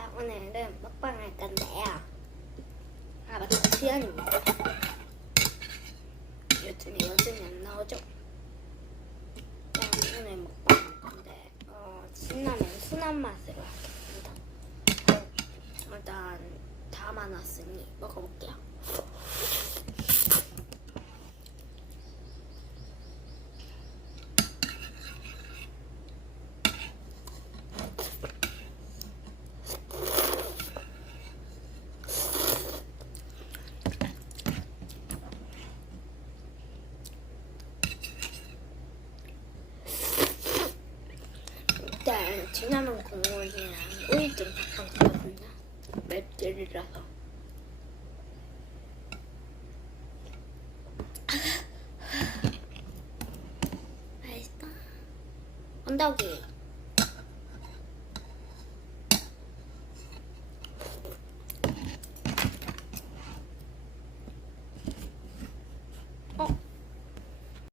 오늘은 먹방 할 건데요. 맞다, 지연입니다. 요즘에 안 나오죠? 오늘 먹방 할 건데, 신라면 순한 맛으로 하겠습니다. 일단 담아놨으니 먹어볼게요. 일단 진라면 국물이랑 오이 좀 섞었거든요. 맵찔이라서. 맛있다. 언덕이.